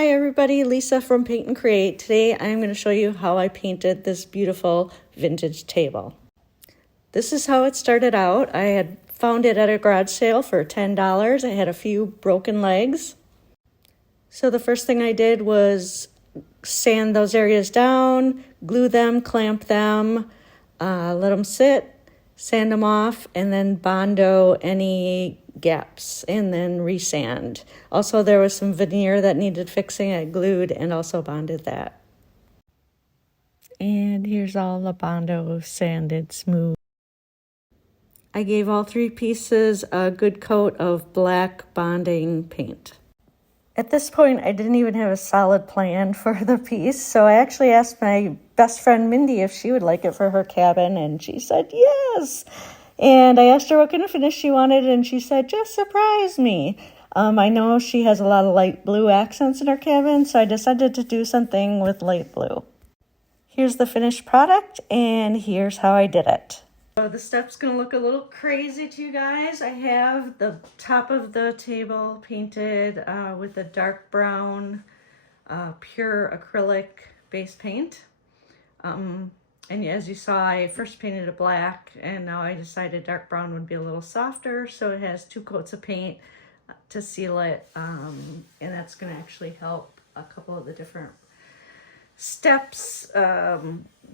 Hi everybody, Lisa from Paint and Create. Today I'm going to show you how I painted this beautiful vintage table. This is how it started out. I had found it at a garage sale for $10. I had a few broken legs. So the first thing I did was sand those areas down, glue them, clamp them, let them sit, sand them off, and then Bondo any gaps and then resand. Also, there was some veneer that needed fixing. I glued and also bonded that. And here's all the Bondo sanded smooth. I gave all three pieces a good coat of black bonding paint. At this point, I didn't even have a solid plan for the piece, so I actually asked my best friend Mindy if she would like it for her cabin, and she said yes. And I asked her what kind of finish she wanted, and she said, just surprise me. I know she has a lot of light blue accents in her cabin, so I decided to do something with light blue. Here's the finished product, and here's how I did it. So the step's going to look a little crazy to you guys. I have the top of the table painted with a dark brown, pure acrylic base paint. And as you saw, I first painted it black, and now I decided dark brown would be a little softer, so it has two coats of paint to seal it, and that's going to actually help a couple of the different steps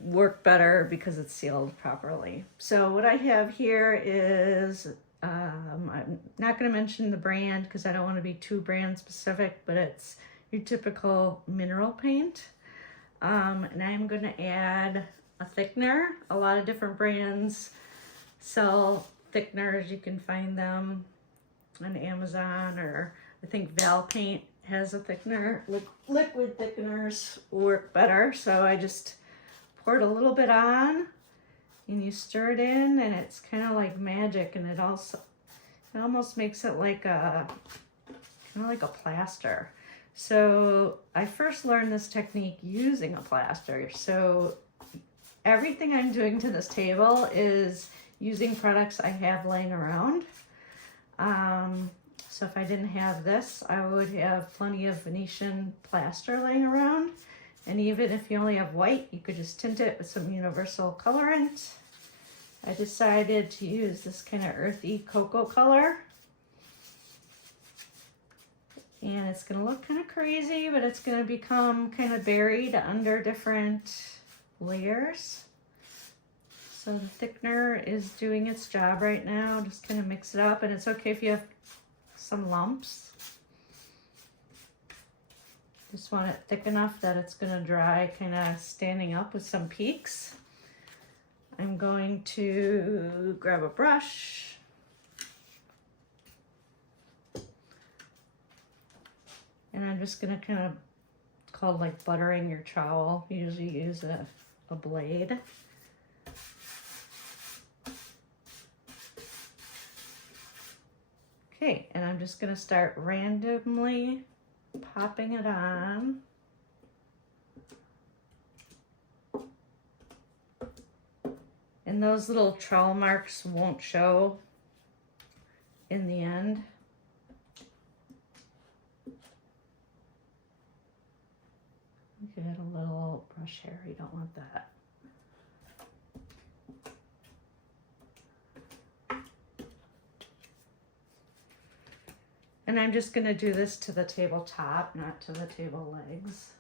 work better because it's sealed properly. So what I have here is, I'm not going to mention the brand because I don't want to be too brand specific, but it's your typical mineral paint. And I'm going to add a thickener. A lot of different brands sell thickeners. You can find them on Amazon, or I think Val Paint has a thickener. Liquid thickeners work better. So I just poured a little bit on and you stir it in, and it's kind of like magic, and it almost makes it like a kind of like a plaster. So I first learned this technique using a plaster. So everything I'm doing to this table is using products I have laying around. So if I didn't have this, I would have plenty of Venetian plaster laying around. And even if you only have white, you could just tint it with some universal colorant. I decided to use this kind of earthy cocoa color. And it's going to look kind of crazy, but it's going to become kind of buried under different layers. So the thickener is doing its job right now. Just kind of mix it up, and it's okay if you have some lumps. Just want it thick enough that it's going to dry kind of standing up with some peaks. I'm going to grab a brush. And I'm just going to kind of, called like buttering your trowel. You usually use a blade. Okay, and I'm just going to start randomly popping it on. And those little trowel marks won't show in the end. Get a little brush hair, you don't want that. And I'm just going to do this to the tabletop, not to the table legs.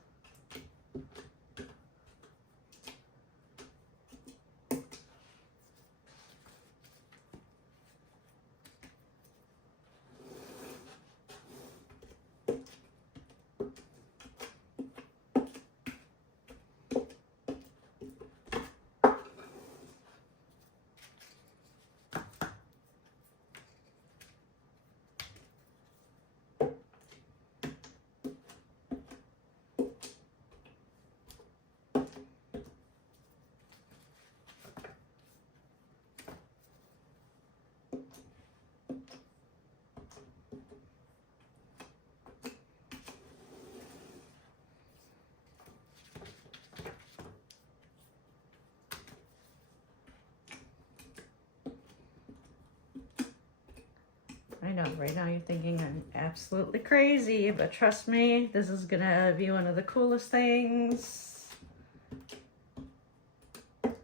know, right now you're thinking I'm absolutely crazy, but trust me, this is gonna be one of the coolest things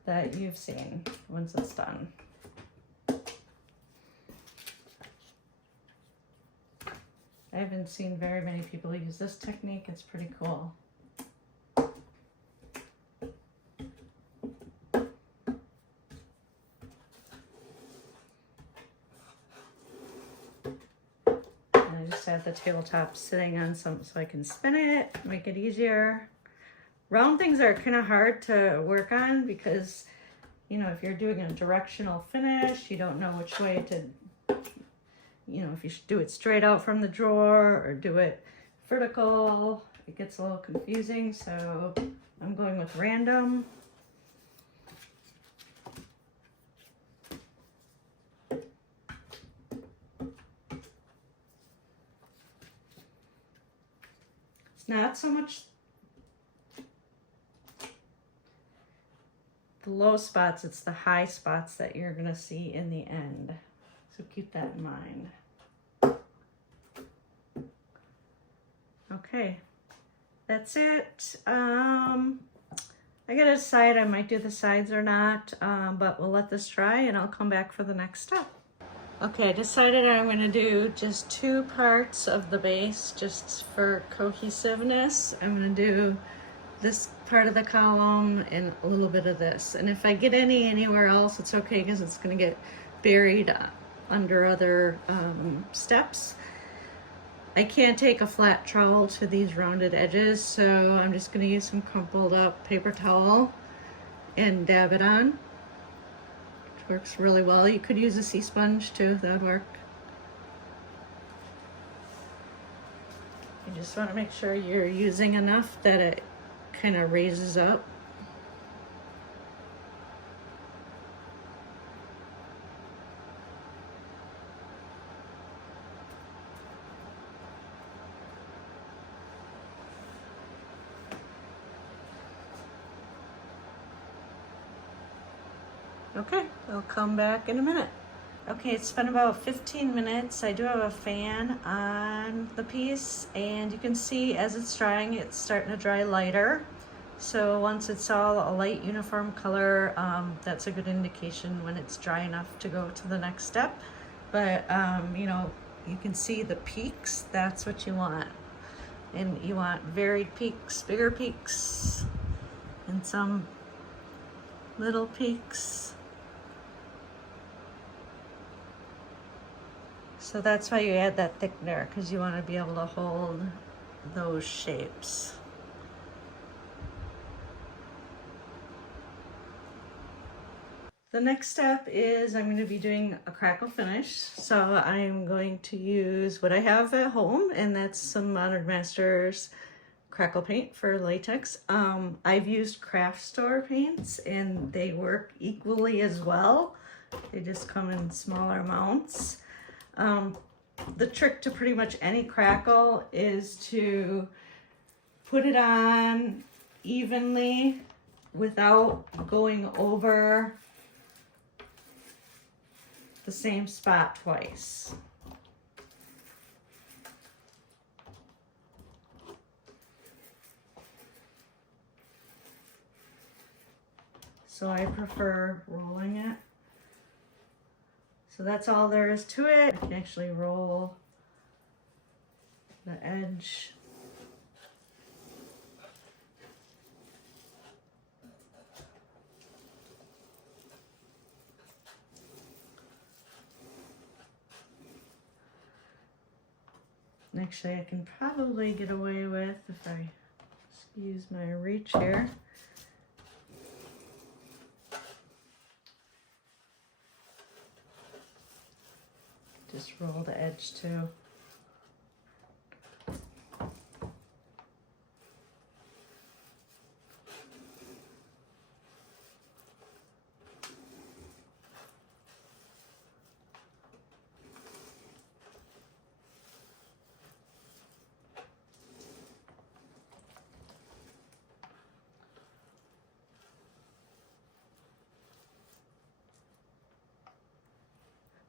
that you've seen once it's done. I haven't seen very many people use this technique. It's pretty cool. I just have the tabletop sitting on some so I can spin it, make it easier. Round things are kind of hard to work on because, you know, if you're doing a directional finish, you don't know which way to, you know, if you should do it straight out from the drawer or do it vertical. It gets a little confusing, so I'm going with random. It's not so much the low spots, it's the high spots that you're gonna see in the end. So keep that in mind. Okay, that's it. I gotta decide I might do the sides or not, but we'll let this dry and I'll come back for the next step. Okay, I decided I'm gonna do just 2 parts of the base just for cohesiveness. I'm gonna do this part of the column and a little bit of this. And if I get anywhere else, it's okay because it's gonna get buried under other steps. I can't take a flat trowel to these rounded edges, so I'm just gonna use some crumpled up paper towel and dab it on. It works really well. You could use a sea sponge too, that would work. You just wanna make sure you're using enough that it kind of raises up. Okay, I'll come back in a minute. Okay, it's been about 15 minutes. I do have a fan on the piece and you can see as it's drying, it's starting to dry lighter. So once it's all a light uniform color, that's a good indication when it's dry enough to go to the next step. But you know, you can see the peaks, that's what you want. And you want varied peaks, bigger peaks, and some little peaks. So that's why you add that thickener, because you want to be able to hold those shapes. The next step is I'm going to be doing a crackle finish. So I'm going to use what I have at home, and that's some Modern Masters crackle paint for latex. I've used craft store paints and they work equally as well. They just come in smaller amounts. The trick to pretty much any crackle is to put it on evenly without going over the same spot twice. So I prefer rolling it. So that's all there is to it. You can actually roll the edge. And actually, I can probably get away with, if I use my reach here, just roll the edge too.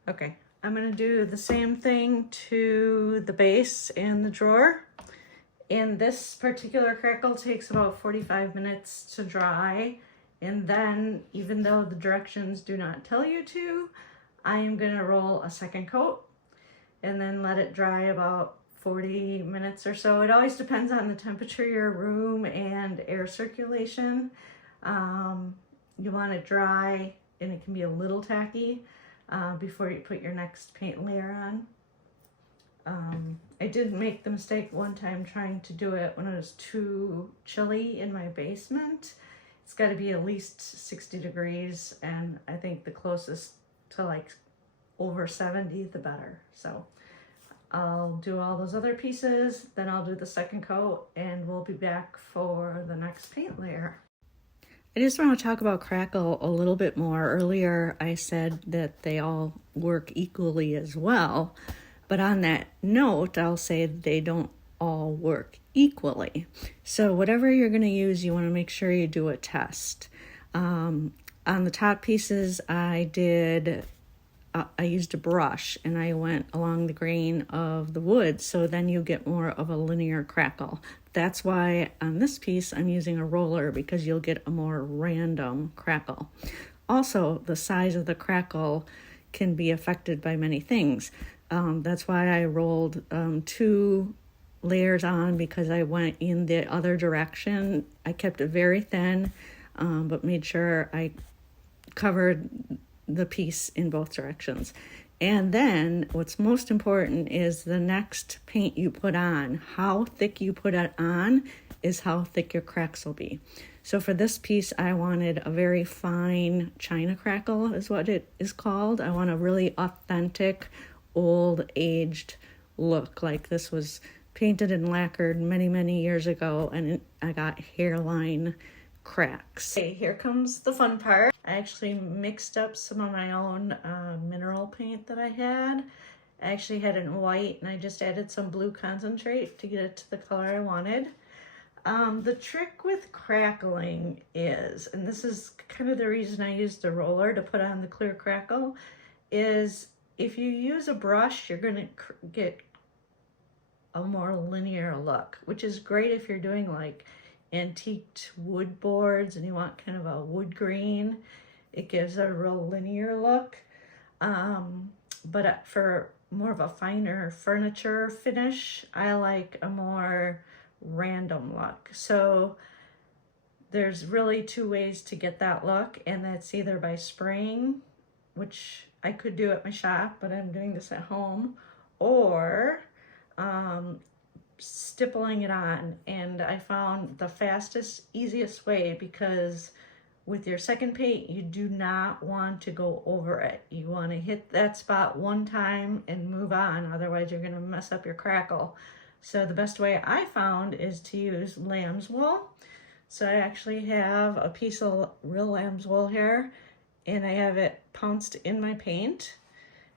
Okay, I'm going to do the same thing to the base and the drawer. And this particular crackle takes about 45 minutes to dry. And then, even though the directions do not tell you to, I am going to roll a second coat and then let it dry about 40 minutes or so. It always depends on the temperature of your room and air circulation. You want it dry, and it can be a little tacky before you put your next paint layer on. I did make the mistake one time trying to do it when it was too chilly in my basement. It's got to be at least 60 degrees, and I think the closest to like over 70, the better. So I'll do all those other pieces, then I'll do the second coat, and we'll be back for the next paint layer. I just want to talk about Crackle a little bit more. Earlier I said that they all work equally as well. But on that note, I'll say they don't all work equally. So whatever you're going to use, you want to make sure you do a test. On the top pieces, I used a brush and I went along the grain of the wood, so then you get more of a linear crackle. That's why on this piece I'm using a roller, because you'll get a more random crackle. Also, the size of the crackle can be affected by many things. That's why I rolled 2 layers on, because I went in the other direction. I kept it very thin, but made sure I covered the piece in both directions. And then what's most important is the next paint you put on. How thick you put it on is how thick your cracks will be. So for this piece, I wanted a very fine china crackle is what it is called. I want a really authentic, old aged look. Like this was painted and lacquered many, many years ago, and I got hairline cracks. Okay, here comes the fun part. I actually mixed up some of my own mineral paint that I had. I actually had it in white, and I just added some blue concentrate to get it to the color I wanted. The trick with crackling is, and this is kind of the reason I used the roller to put on the clear crackle, is if you use a brush, you're going to get a more linear look, which is great if you're doing like antiqued wood boards and you want kind of a wood green. It gives a real linear look. But for more of a finer furniture finish, I like a more random look. So there's really 2 ways to get that look, and that's either by spraying, which I could do at my shop, but I'm doing this at home, or stippling it on. And I found the fastest, easiest way, because with your second paint, you do not want to go over it. You want to hit that spot one time and move on, otherwise you're going to mess up your crackle. So the best way I found is to use lamb's wool. So I actually have a piece of real lamb's wool here, and I have it pounced in my paint,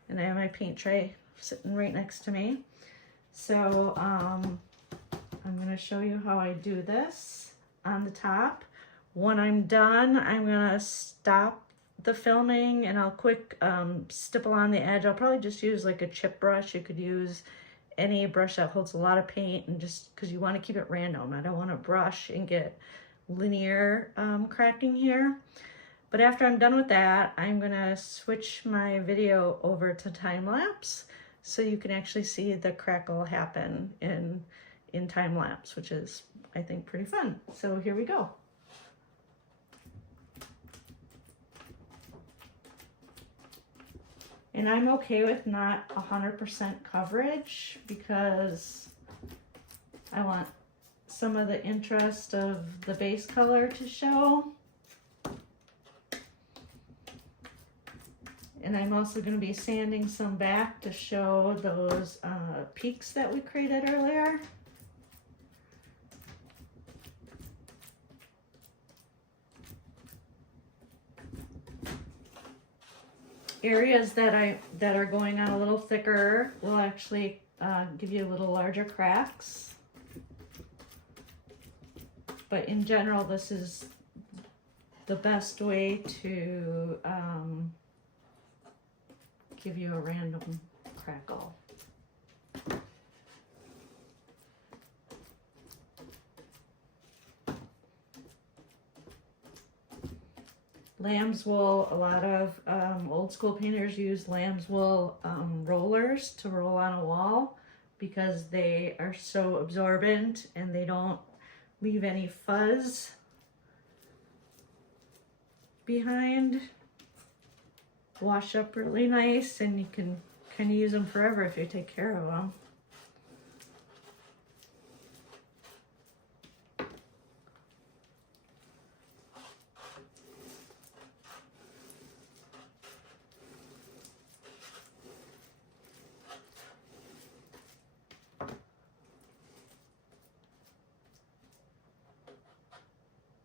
and I have my paint tray sitting right next to me. So I'm going to show you how I do this on the top. When I'm done, I'm going to stop the filming and I'll quick stipple on the edge. I'll probably just use like a chip brush. You could use any brush that holds a lot of paint, and just because you want to keep it random. I don't want to brush and get linear cracking here. But after I'm done with that, I'm going to switch my video over to time lapse, so you can actually see the crackle happen in time lapse, which is, I think, pretty fun. So here we go. And I'm okay with not 100% coverage, because I want some of the interest of the base color to show. And I'm also going to be sanding some back to show those peaks that we created earlier. Areas that are going on a little thicker will actually give you a little larger cracks. But in general, this is the best way to give you a random crackle. Lamb's wool, a lot of old school painters use lamb's wool rollers to roll on a wall because they are so absorbent and they don't leave any fuzz behind. Wash up really nice, and you can kind of use them forever if you take care of them.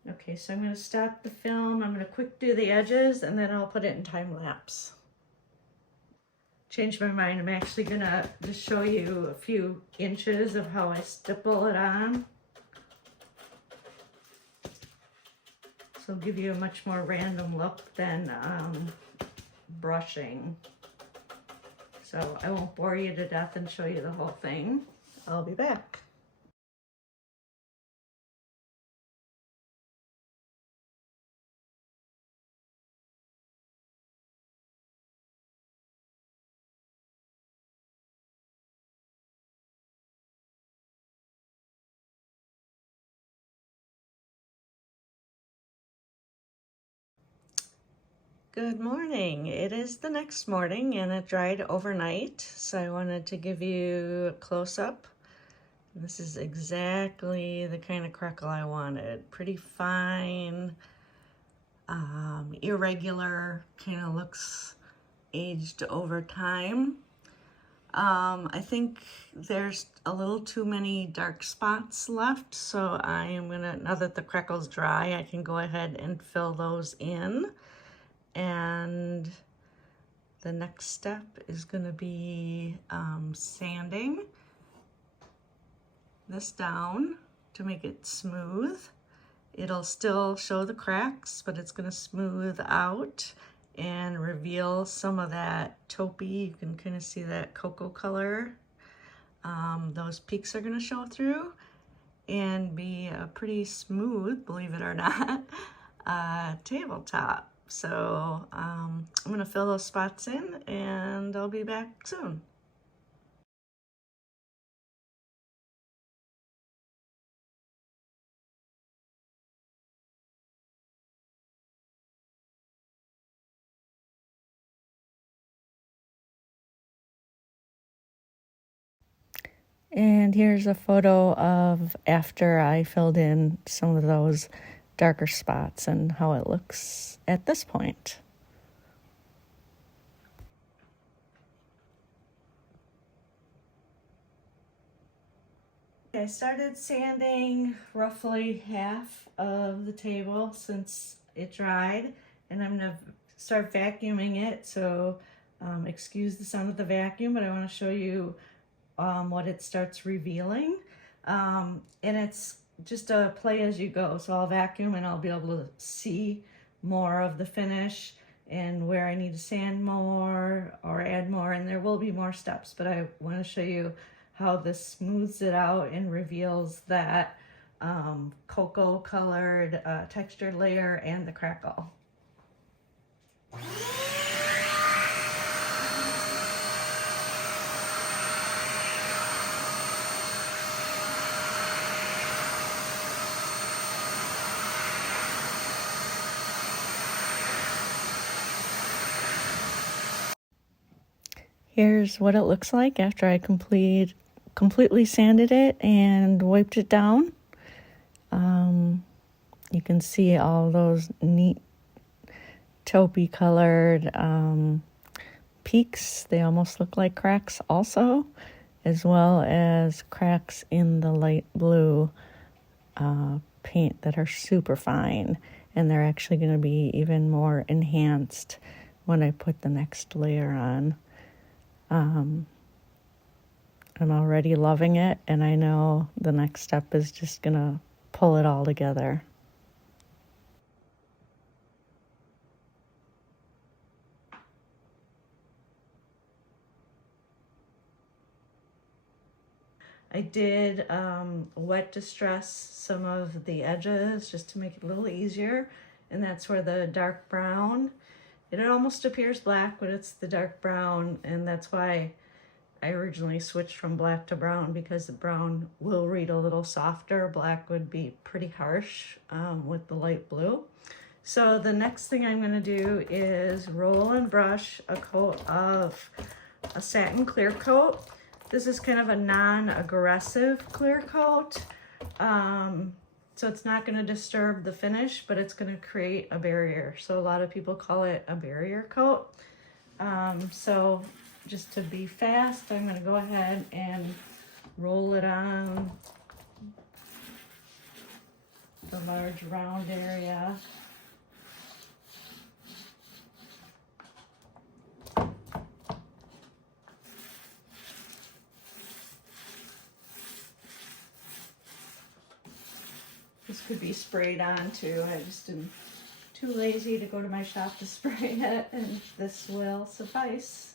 Okay, so I'm going to stop the film. I'm going to quick do the edges, and then I'll put it in time lapse. Changed my mind. I'm actually going to just show you a few inches of how I stipple it on. So it'll give you a much more random look than brushing. So I won't bore you to death and show you the whole thing. I'll be back. Good morning. It is the next morning and it dried overnight, so I wanted to give you a close-up. This is exactly the kind of crackle I wanted. Pretty fine, irregular, kind of looks aged over time. I think there's a little too many dark spots left, so I am gonna, now that the crackle's dry, I can go ahead and fill those in. And the next step is going to be sanding this down to make it smooth. It'll still show the cracks, but it's going to smooth out and reveal some of that taupey. You can kind of see that cocoa color. Those peaks are going to show through and be a pretty smooth, believe it or not, tabletop. So I'm going to fill those spots in and I'll be back soon. And here's a photo of after I filled in some of those darker spots and how it looks at this point. I started sanding roughly half of the table since it dried, and I'm going to start vacuuming it, so excuse the sound of the vacuum, but I want to show you what it starts revealing. And it's just a play as you go, so I'll vacuum and I'll be able to see more of the finish and where I need to sand more or add more, and there will be more steps, but I want to show you how this smooths it out and reveals that cocoa colored textured layer and the crackle. Here's what it looks like after I completely sanded it and wiped it down. You can see all those neat taupey colored peaks. They almost look like cracks also, as well as cracks in the light blue paint that are super fine, and they're actually going to be even more enhanced when I put the next layer on. I'm already loving it, and I know the next step is just gonna pull it all together. I did wet distress some of the edges just to make it a little easier, and that's where the dark brown, it almost appears black, but it's the dark brown, and that's why I originally switched from black to brown, because the brown will read a little softer. Black would be pretty harsh with the light blue. So the next thing I'm going to do is roll and brush a coat of a satin clear coat. This is kind of a non-aggressive clear coat. So it's not going to disturb the finish, but it's going to create a barrier. So a lot of people call it a barrier coat. So just to be fast, I'm going to go ahead and roll it on the large round area. This could be sprayed on too. I just am too lazy to go to my shop to spray it, and this will suffice.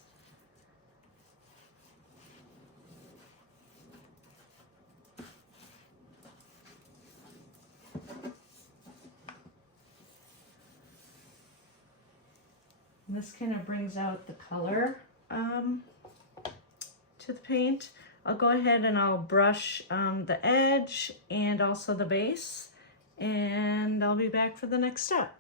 And this kind of brings out the color to the paint. I'll go ahead and I'll brush the edge and also the base, and I'll be back for the next step.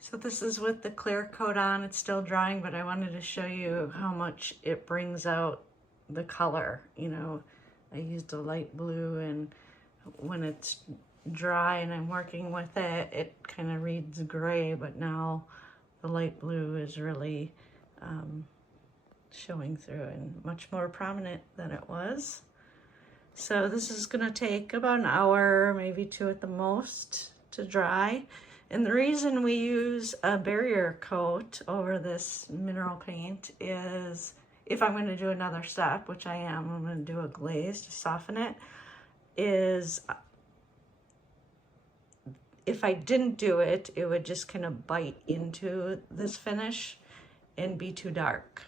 So this is with the clear coat on. It's still drying, but I wanted to show you how much it brings out the color. You know, I used a light blue, and when it's dry and I'm working with it, it kind of reads gray, but now the light blue is really showing through and much more prominent than it was. So this is going to take about an hour, maybe 2 at the most, to dry. And the reason we use a barrier coat over this mineral paint is, if I'm going to do another step, which I am, I'm going to do a glaze to soften it, is if I didn't do it, it would just kind of bite into this finish and be too dark.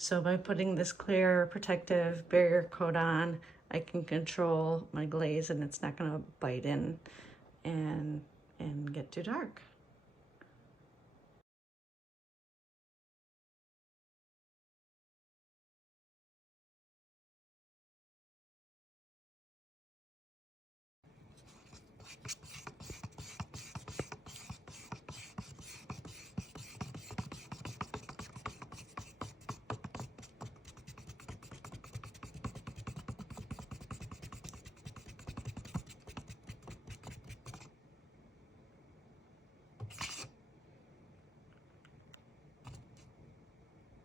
So by putting this clear protective barrier coat on, I can control my glaze, and it's not going to bite in and get too dark.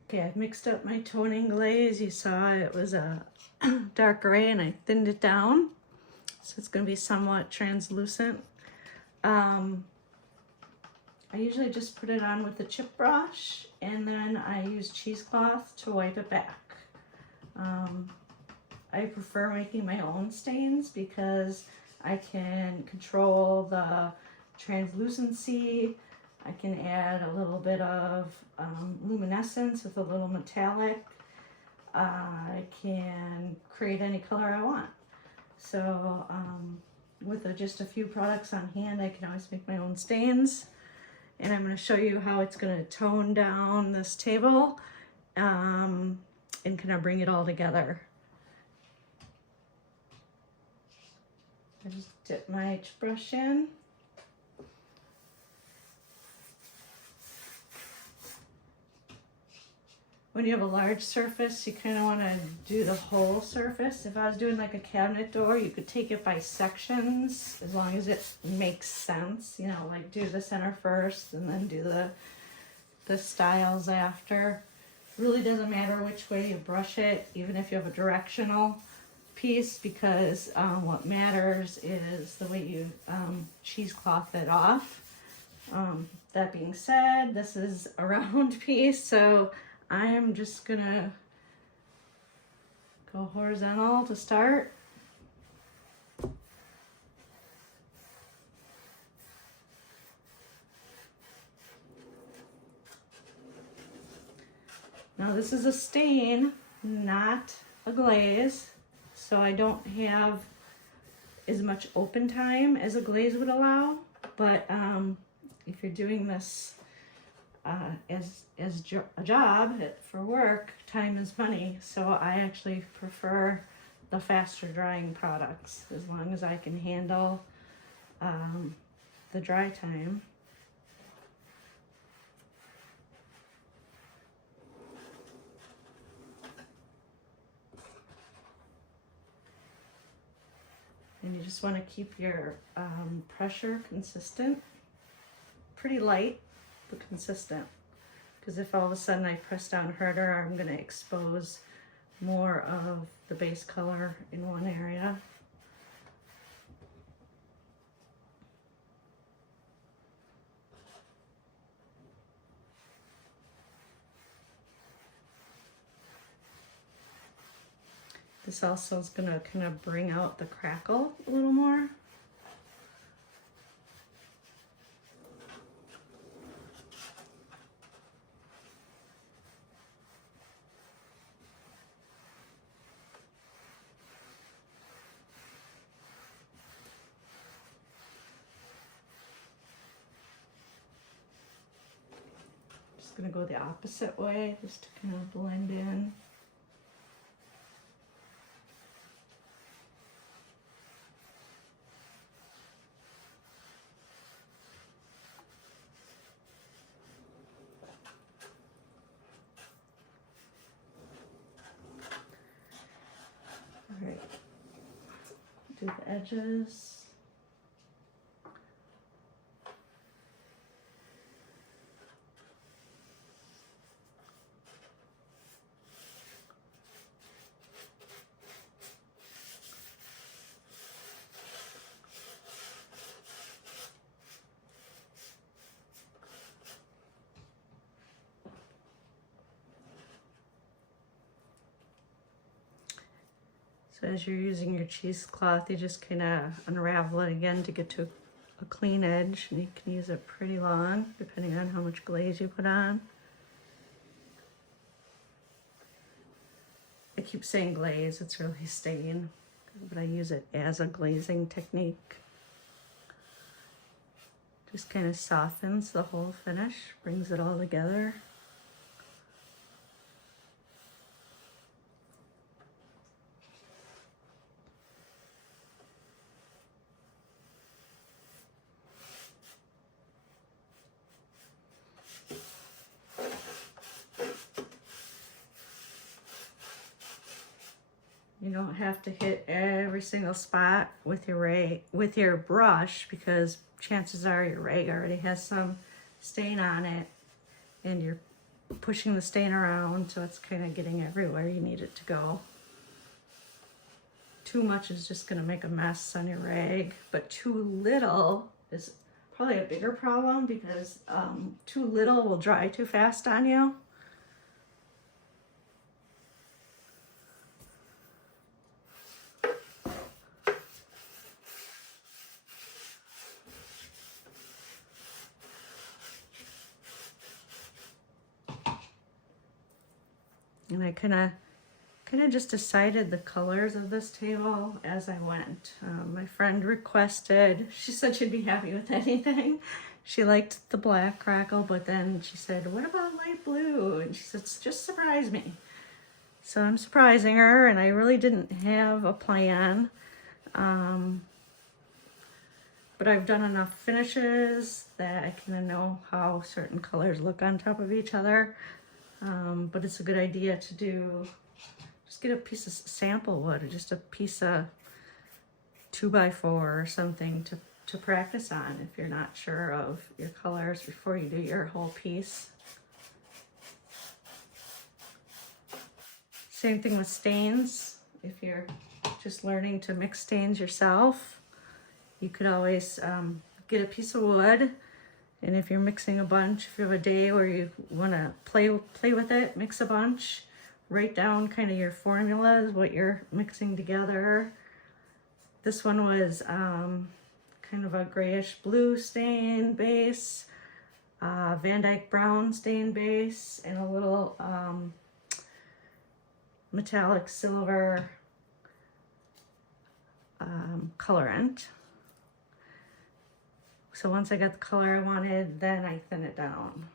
Okay, I've mixed up my toning glaze. You saw it was a dark gray, and I thinned it down, so it's going to be somewhat translucent. I usually just put it on with a chip brush, and then I use cheesecloth to wipe it back. I prefer making my own stains because I can control the translucency. I can add a little bit of luminescence with a little metallic. I can create any color I want. So with just a few products on hand, I can always make my own stains. And I'm going to show you how it's going to tone down this table and kind of bring it all together. I just dip my brush in. When you have a large surface, you kind of want to do the whole surface. If I was doing like a cabinet door, you could take it by sections as long as it makes sense. You know, like do the center first and then do the stiles after. It really doesn't matter which way you brush it, even if you have a directional piece, because what matters is the way you cheesecloth it off. That being said, this is a round piece, so I'm just gonna go horizontal to start. Now this is a stain, not a glaze, so I don't have as much open time as a glaze would allow. But if you're doing this as a job for work, time is money. So I actually prefer the faster drying products as long as I can handle the dry time. And you just want to keep your pressure consistent, pretty light, but consistent. Because if all of a sudden I press down harder, I'm going to expose more of the base color in one area. This also is going to kind of bring out the crackle a little more. Just going to go the opposite way just to kind of blend in. All right, do the edges. So as you're using your cheesecloth, you just kind of unravel it again to get to a clean edge, and you can use it pretty long depending on how much glaze you put on. I keep saying glaze, it's really stain, but I use it as a glazing technique. Just kind of softens the whole finish, brings it all together. You don't have to hit every single spot with your brush, because chances are your rag already has some stain on it and you're pushing the stain around, so it's kind of getting everywhere you need it to go. Too much is just going to make a mess on your rag, but too little is probably a bigger problem, because too little will dry too fast on you. And I kind of just decided the colors of this table as I went. My friend requested, she said she'd be happy with anything. She liked the black Crackle, but then she said, what about light blue? And she said, just surprise me. So I'm surprising her, and I really didn't have a plan. But I've done enough finishes that I kind of know how certain colors look on top of each other. But it's a good idea to do, just get a piece of sample wood, or just a piece of 2x4 or something to practice on if you're not sure of your colors before you do your whole piece. Same thing with stains. If you're just learning to mix stains yourself, you could always get a piece of wood. And if you're mixing a bunch, if you have a day where you want to play with it, mix a bunch, write down kind of your formulas, what you're mixing together. This one was kind of a grayish blue stain base, Van Dyke brown stain base, and a little metallic silver colorant. So once I got the color I wanted, then I thin it down.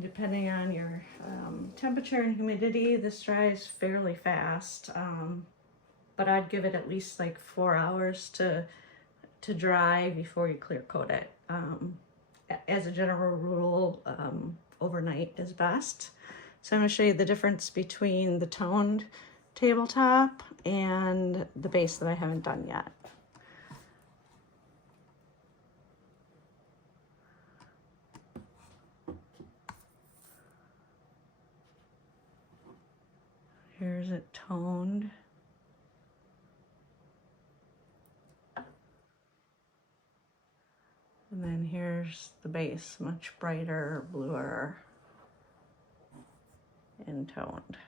Depending on your temperature and humidity, this dries fairly fast, but I'd give it at least like 4 hours to dry before you clear coat it. As a general rule, overnight is best. So I'm going to show you the difference between the toned tabletop and the base that I haven't done yet. Here's it toned. And then here's the base, much brighter, bluer, and toned.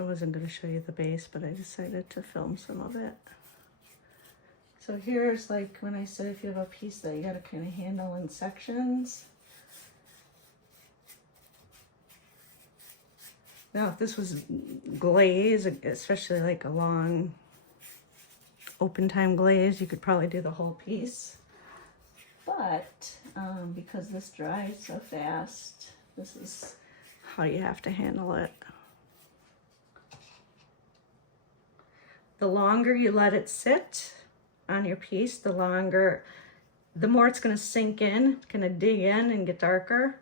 I wasn't going to show you the base, but I decided to film some of it. So here's like when I said if you have a piece that you got to kind of handle in sections. Now, if this was glaze, especially like a long open time glaze, you could probably do the whole piece. But because this dries so fast, this is how you have to handle it. The longer you let it sit on your piece, the more it's going to sink in, it's going to dig in and get darker.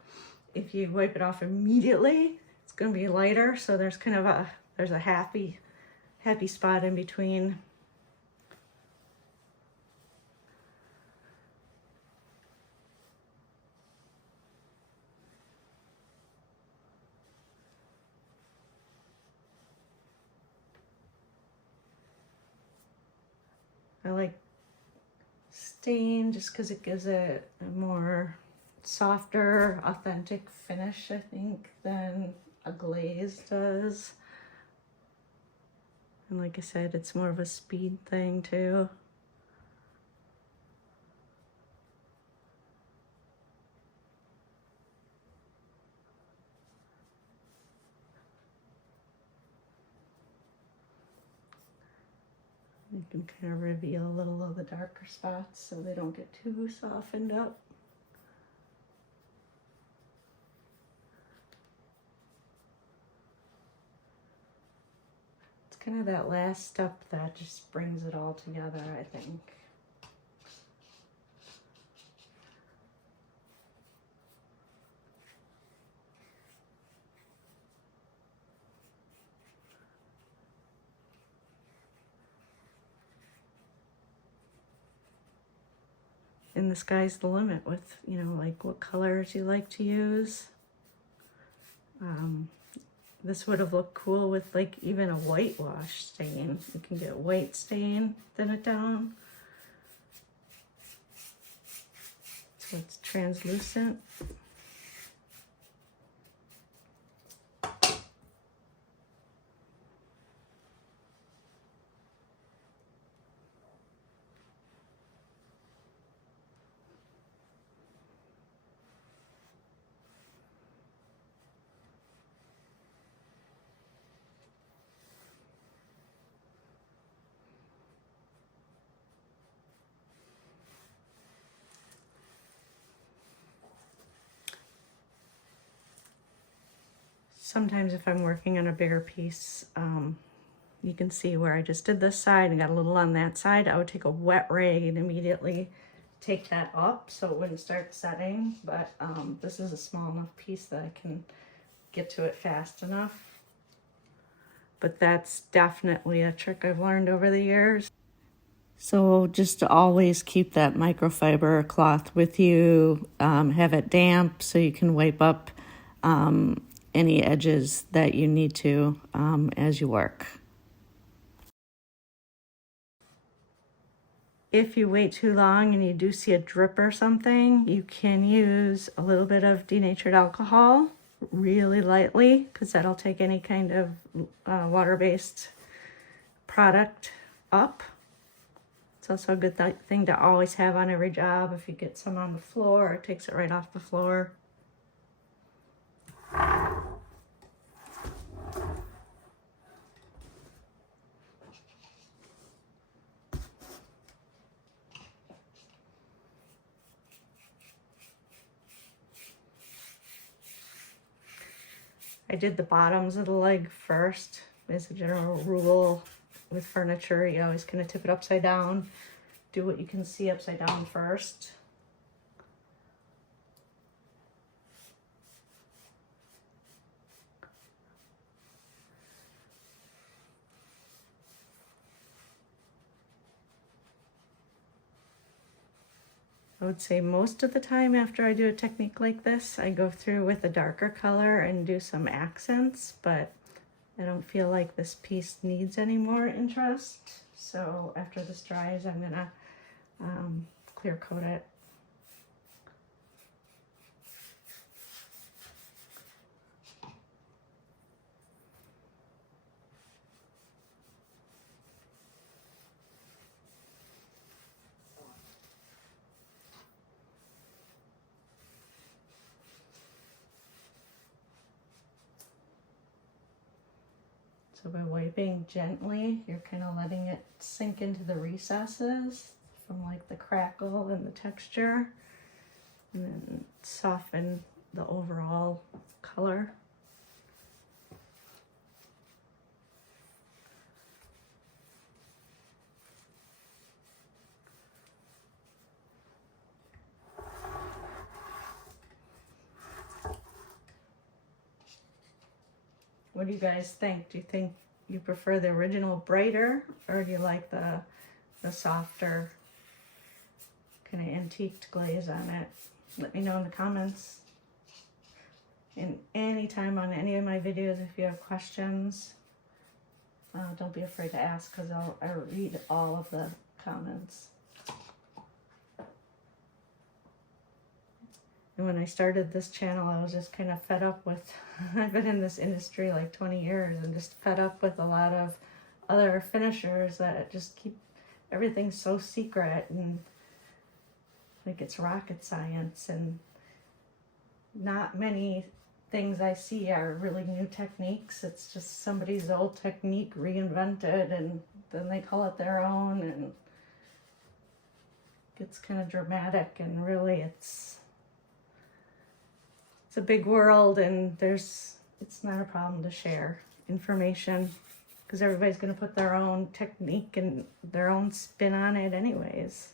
If you wipe it off immediately, it's going to be lighter, so there's kind of a happy spot in between. I like stain just because it gives it a more softer, authentic finish, I think, than a glaze does. And like I said, it's more of a speed thing too. You can kind of reveal a little of the darker spots so they don't get too softened up. It's kind of that last step that just brings it all together, I think. And the sky's the limit with, you know, like what colors you like to use. This would have looked cool with like even a whitewash stain. You can get white stain, thin it down. So it's translucent. Sometimes if I'm working on a bigger piece, you can see where I just did this side and got a little on that side. I would take a wet rag and immediately take that up so it wouldn't start setting. But this is a small enough piece that I can get to it fast enough. But that's definitely a trick I've learned over the years. So just to always keep that microfiber cloth with you, have it damp so you can wipe up any edges that you need to as you work. if you wait too long and you do see a drip or something, you can use a little bit of denatured alcohol really lightly, because that'll take any kind of water-based product up. It's also a good thing to always have on every job. If you get some on the floor, it takes it right off the floor. I did the bottoms of the leg first. As a general rule with furniture, you always kind of tip it upside down. Do what you can see upside down first. I would say most of the time after I do a technique like this, I go through with a darker color and do some accents, but I don't feel like this piece needs any more interest. So after this dries, I'm gonna clear coat it. So by wiping gently, you're kind of letting it sink into the recesses from like the crackle and the texture, and then soften the overall color. What do you guys think? Do you think you prefer the original brighter, or do you like the softer kind of antiqued glaze on it? Let me know in the comments. And anytime on any of my videos, if you have questions, don't be afraid to ask, because I read all of the comments. And when I started this channel, I was just kind of fed up with, I've been in this industry like 20 years and just fed up with a lot of other finishers that just keep everything so secret, and like it's rocket science, and not many things I see are really new techniques. It's just somebody's old technique reinvented, and then they call it their own, and it gets kind of dramatic, and really it's a big world, and it's not a problem to share information, because everybody's going to put their own technique and their own spin on it anyways.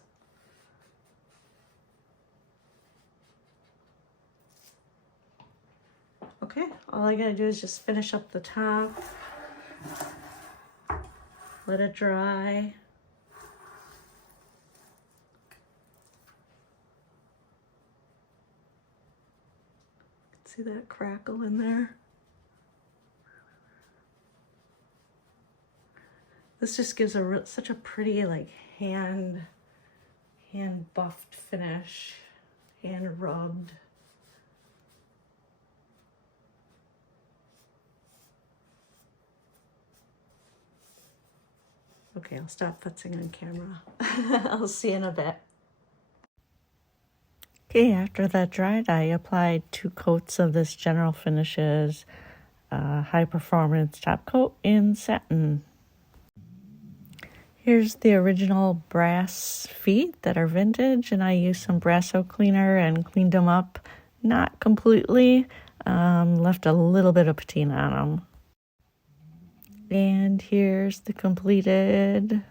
Okay, all I gotta do is just finish up the top, let it dry. See that crackle in there? This just gives such a pretty like hand buffed finish, hand rubbed. Okay, I'll stop futzing on camera. I'll see you in a bit. Okay, after that dried, I applied 2 coats of this General Finishes high performance top coat in satin. Here's the original brass feet that are vintage, and I used some Brasso cleaner and cleaned them up, not completely, left a little bit of patina on them. And here's the completed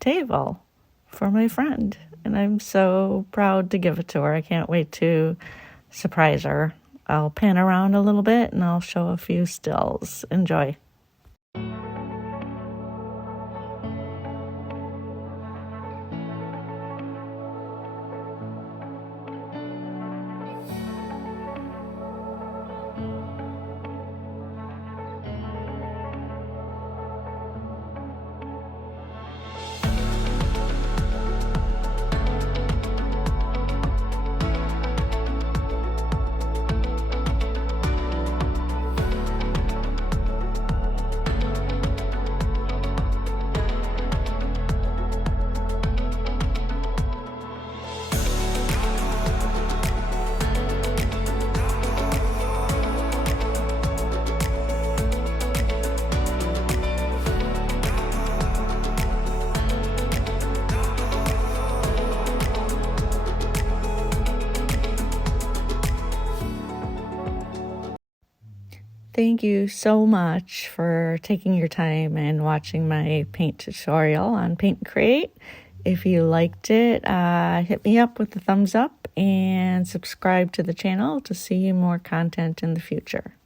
table for my friend, and I'm so proud to give it to her. I can't wait to surprise her. I'll pan around a little bit and I'll show a few stills. Enjoy. Thank you so much for taking your time and watching my paint tutorial on Paint and Create. If you liked it, hit me up with a thumbs up and subscribe to the channel to see more content in the future.